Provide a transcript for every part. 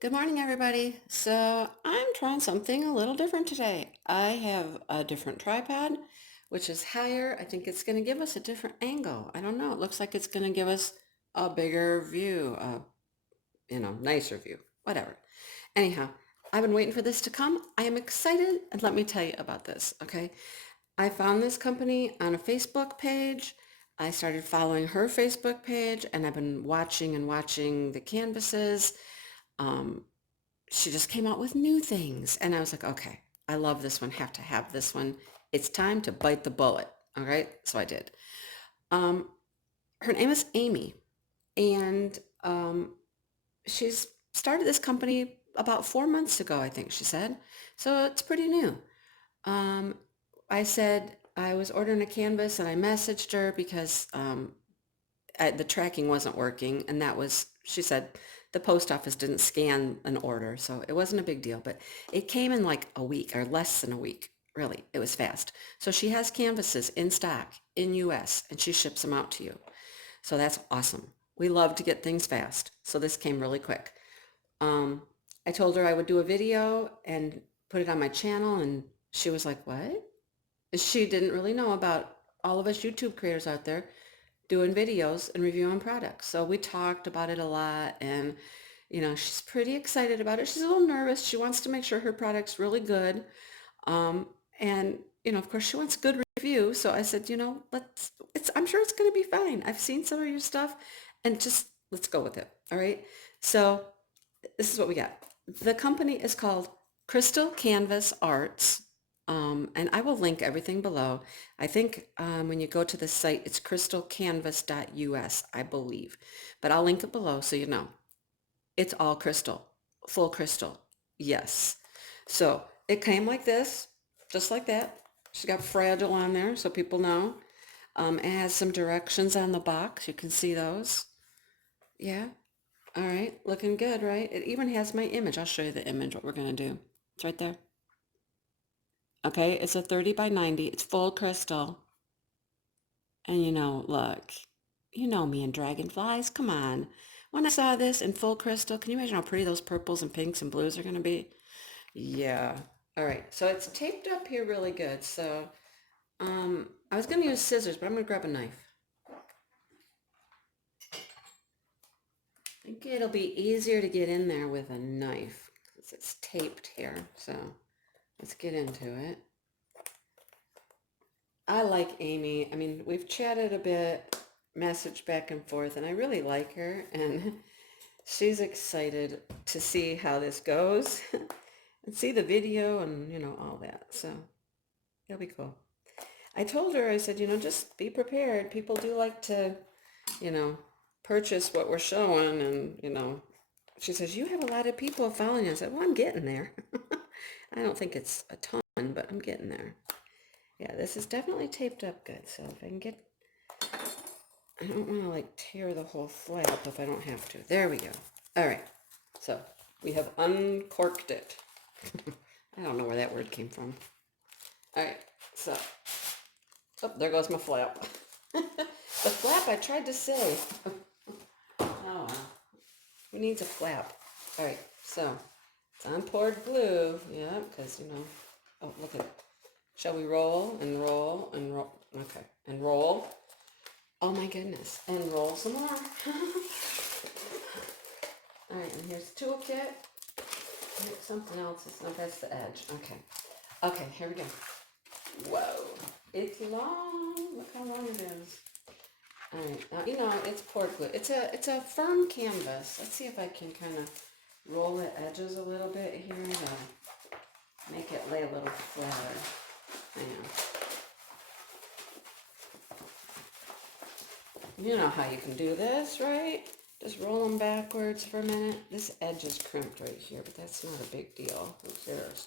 Good morning, everybody. So I'm trying something a little different today. I have a different tripod, which is higher. I think it's going to give us a different angle. I don't know. It looks like it's going to give us a bigger view, nicer view, whatever. Anyhow, I've been waiting for this to come. I am excited, and let me tell you about this, okay? I found this company on a Facebook page. I started following her Facebook page, and I've been watching and watching the canvases. Um, she just came out with new things. And I was like, okay, I love this one, have to have this one. It's time to bite the bullet. All right. So I did. Um, Her name is Amy. And she's started this company about 4 months ago, I think she said. So it's pretty new. Um, I said I was ordering a canvas and I messaged her because the tracking wasn't working, and that was, she said, the post office didn't scan an order, so it wasn't a big deal, but it came in like a week or less than a week. Really, it was fast. So she has canvases in stock in US and she ships them out to you. So that's awesome. We love to get things fast. So this came really quick. Um, I told her I would do a video and put it on my channel, and she was like, what? She didn't really know about all of us YouTube creators out there doing videos and reviewing products. So we talked about it a lot, and she's pretty excited about it. She's a little nervous. She wants to make sure her product's really good. Um, and of course she wants good review. So I said, I'm sure it's going to be fine. I've seen some of your stuff, and just let's go with it. All right. So this is what we got. The company is called Crystal Canvas Arts. And I will link everything below. I think when you go to the site, it's crystalcanvas.us, I believe. But I'll link it below so you know. It's all crystal, full crystal. Yes. So it came like this, just like that. She's got fragile on there so people know. It has some directions on the box. You can see those. Yeah. All right, looking good, right? It even has my image. I'll show you the image, what we're gonna do. It's right there. Okay, it's a 30 by 90. It's full crystal. And look, you know me and dragonflies. Come on. When I saw this in full crystal, can you imagine how pretty those purples and pinks and blues are gonna be? Yeah. All right, so it's taped up here really good. So I was gonna use scissors, but I'm gonna grab a knife. I think it'll be easier to get in there with a knife because it's taped here. So let's get into it. I like Amy. I mean, we've chatted a bit, messaged back and forth, and I really like her. And she's excited to see how this goes and see the video and, all that. So it'll be cool. I told her, I said, just be prepared. People do like to, you know, purchase what we're showing. And, she says, you have a lot of people following you. I said, well, I'm getting there. I don't think it's a ton, but I'm getting there. Yeah, this is definitely taped up good. So if I can get, I don't want to like tear the whole flap if I don't have to. There we go. All right. So we have uncorked it. I don't know where that word came from. All right. So, oh, there goes my flap. The flap I tried to say. Oh, well. Who needs a flap? All right. So it's on poured glue. Yeah, because, oh, look at it. Shall we roll and roll and roll? Okay. And roll. Oh my goodness. And roll some more. All right, and here's the toolkit. Here's something else. It's not, that's the edge. Okay. Okay, here we go. Whoa. It's long. Look how long it is. All right. Now, it's poured glue. It's a firm canvas. Let's see if I can kind of roll the edges a little bit here to make it lay a little flatter. I know. You know how you can do this, right? Just roll them backwards for a minute. This edge is crimped right here, but that's not a big deal. Who cares?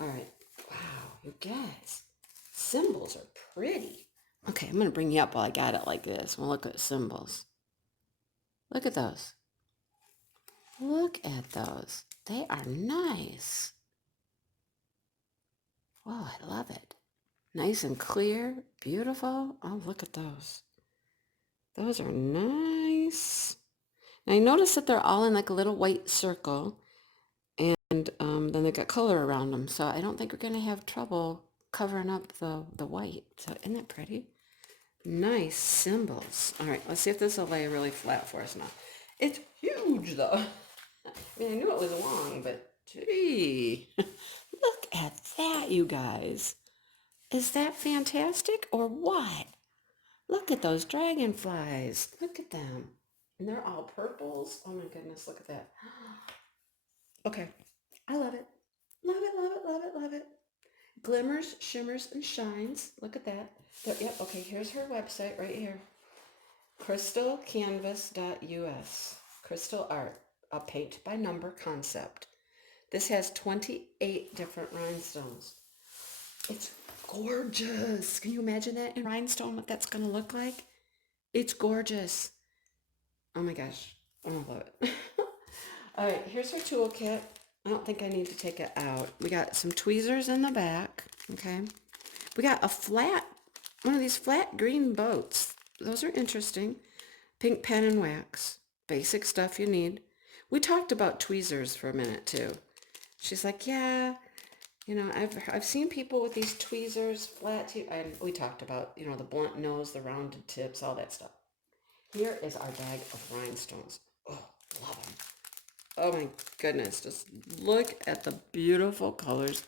All right. Wow, you guys, symbols are pretty. Okay, I'm going to bring you up while I got it like this. We'll look at symbols. Look at those. Look at those. They are nice. Whoa, I love it. Nice and clear. Beautiful. Oh, look at those. Those are nice. And I noticed that they're all in like a little white circle, and then they got color around them. So I don't think we're gonna have trouble covering up the white. So isn't that pretty? Nice symbols. All right, let's see if this will lay really flat for us now. It's huge though. I mean, I knew it was long, but gee, look at that, you guys. Is that fantastic or what? Look at those dragonflies. Look at them. And they're all purples. Oh my goodness, look at that. Okay, I love it. Love it, love it, love it, love it. Glimmers, shimmers, and shines. Look at that. Yep, okay, here's her website right here. Crystalcanvas.us. Crystal art, a paint by number concept. This has 28 different rhinestones. It's gorgeous. Can you imagine that in rhinestone, what that's going to look like? It's gorgeous. Oh my gosh. I love it. All right, here's her toolkit. I don't think I need to take it out. We got some tweezers in the back, okay? We got one of these flat green boats. Those are interesting. Pink pen and wax. Basic stuff you need. We talked about tweezers for a minute too. She's like, yeah, I've seen people with these tweezers, and we talked about, the blunt nose, the rounded tips, all that stuff. Here is our bag of rhinestones. Oh, love them. Oh my goodness, just look at the beautiful colors.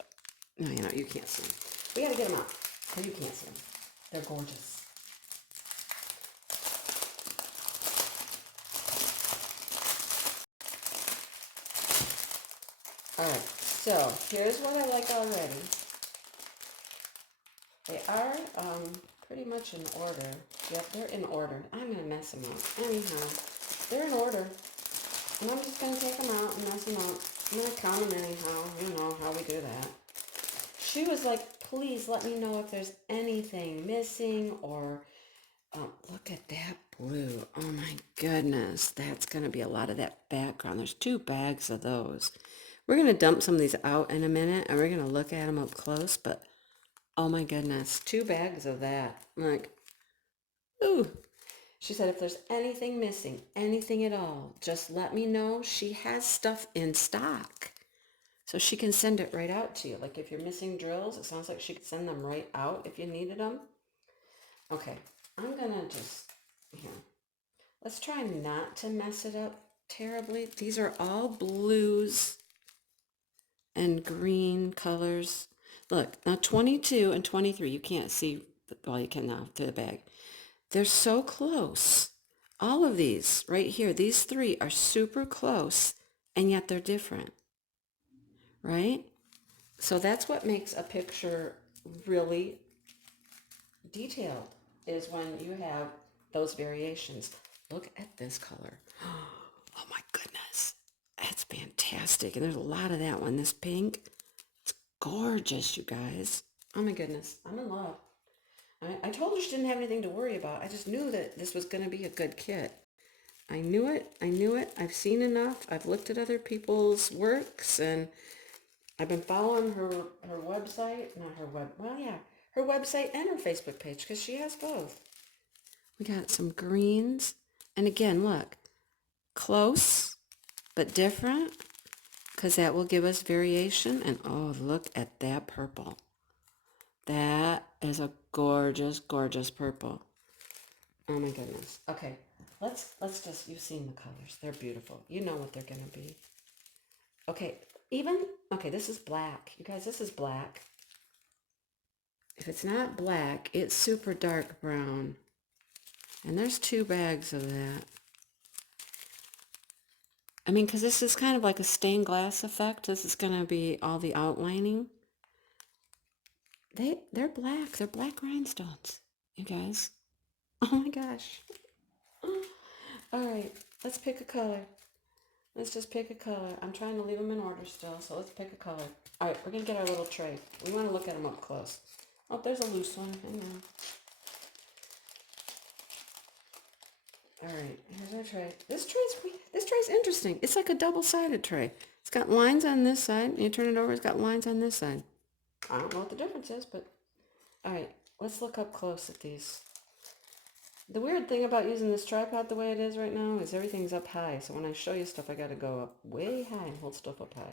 No, you can't see them. We gotta get them out, because you can't see them. They're gorgeous. All right, so here's what I like already. They are pretty much in order. Yep, they're in order. I'm going to mess them up. Anyhow, they're in order. And I'm just going to take them out and mess them up. I'm going to count them anyhow. You know how we do that. She was like, please let me know if there's anything missing or... look at that blue. Oh my goodness. That's going to be a lot of that background. There's 2 bags of those. We're going to dump some of these out in a minute and we're going to look at them up close, but oh my goodness, 2 bags of that. I'm like, ooh. She said, if there's anything missing, anything at all, just let me know. She has stuff in stock. So she can send it right out to you. Like if you're missing drills, it sounds like she could send them right out if you needed them. Okay, I'm going to here. Let's try not to mess it up terribly. These are all blues and green colors. Look, now 22 and 23, you can't see, well, you can now through the bag. They're so close. All of these right here, these 3 are super close, and yet they're different, right? So that's what makes a picture really detailed, is when you have those variations. Look at this color. Oh my goodness. That's fantastic. And there's a lot of that one. This pink, it's gorgeous, you guys. Oh my goodness. I'm in love. I told her she didn't have anything to worry about. I just knew that this was going to be a good kit. I knew it. I knew it. I've seen enough. I've looked at other people's works, and I've been following her website. Not her web. Well, yeah, her website and her Facebook page, because she has both. We got some greens. And again, look, close but different, because that will give us variation. And oh, look at that purple. That is a gorgeous, gorgeous purple. Oh my goodness. Okay, let's just, you've seen the colors. They're beautiful. You know what they're going to be. Okay, okay, this is black. You guys, this is black. If it's not black, it's super dark brown. And there's 2 bags of that. I mean, because this is kind of like a stained glass effect. This is going to be all the outlining. They're black. They're black rhinestones, you guys. Oh my gosh. All right, let's pick a color. Let's just pick a color. I'm trying to leave them in order still, so let's pick a color. All right, we're going to get our little tray. We want to look at them up close. Oh, there's a loose one. Hang on. All right, here's our tray. This tray's interesting. It's like a double-sided tray. It's got lines on this side, and you turn it over, it's got lines on this side. I don't know what the difference is, but all right, let's look up close at these. The weird thing about using this tripod the way it is right now is everything's up high. So when I show you stuff, I got to go up way high and hold stuff up high.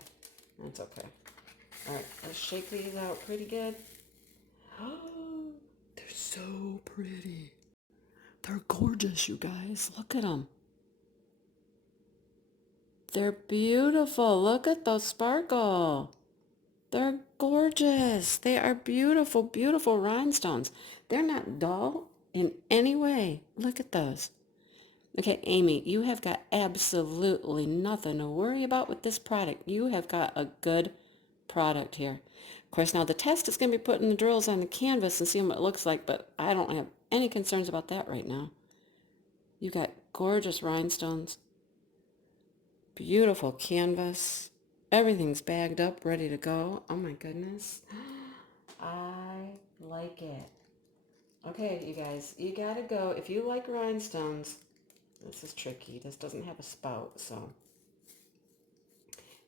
That's okay. All right, let's shake these out pretty good. Oh, they're so pretty. They're gorgeous, you guys. Look at them. They're beautiful. Look at those sparkle. They're gorgeous. They are beautiful, beautiful rhinestones. They're not dull in any way. Look at those. Okay, Amy, you have got absolutely nothing to worry about with this product. You have got a good product here. Of course, now the test is going to be putting the drills on the canvas and seeing what it looks like, but I don't have any concerns about that right now. You got gorgeous rhinestones, beautiful canvas. Everything's bagged up, ready to go. Oh my goodness. I like it. Okay, you guys, you gotta go. If you like rhinestones, this is tricky. This doesn't have a spout, so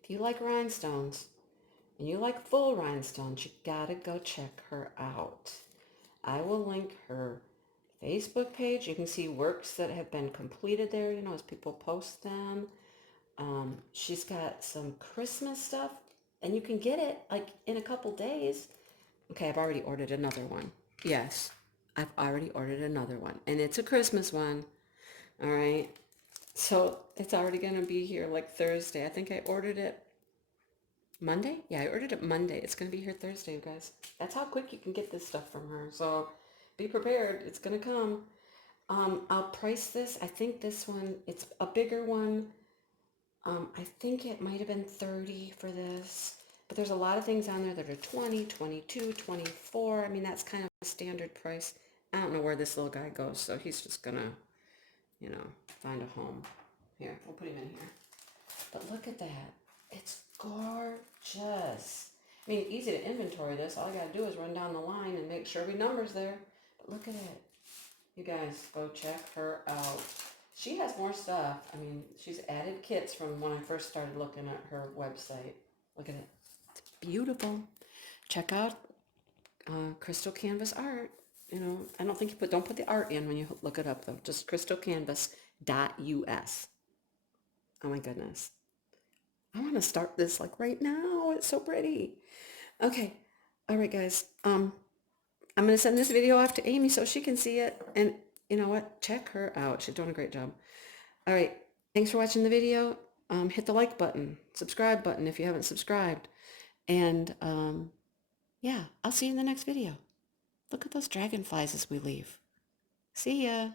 if you like rhinestones and you like full rhinestones, you gotta go check her out. I will link her Facebook page. You can see works that have been completed there, as people post them. She's got some Christmas stuff, and you can get it like in a couple days. Okay, I've already ordered another one. Yes, I've already ordered another one, and it's a Christmas one. All right. So it's already going to be here like Thursday. I think I ordered it Monday. Yeah, I ordered it Monday. It's going to be here Thursday, you guys. That's how quick you can get this stuff from her. So be prepared. It's going to come. I'll price this. I think this one, it's a bigger one. I think it might have been 30 for this, but there's a lot of things on there that are 20, 22, 24. I mean, that's kind of a standard price. I don't know where this little guy goes, so he's just gonna, find a home. Here, we'll put him in here. But look at that. It's gorgeous. I mean, easy to inventory this. All I gotta do is run down the line and make sure every number's there. But look at it. You guys go check her out. She has more stuff. I mean, she's added kits from when I first started looking at her website. Look at it. It's beautiful. Check out Crystal Canvas Art. I don't think don't put the art in when you look it up though. Just crystalcanvas.us. Oh my goodness. I want to start this like right now. It's so pretty. Okay. All right, guys. I'm going to send this video off to Amy so she can see it. And you know what? Check her out. She's doing a great job. All right. Thanks for watching the video. Hit the like button, subscribe button if you haven't subscribed. And yeah, I'll see you in the next video. Look at those dragonflies as we leave. See ya.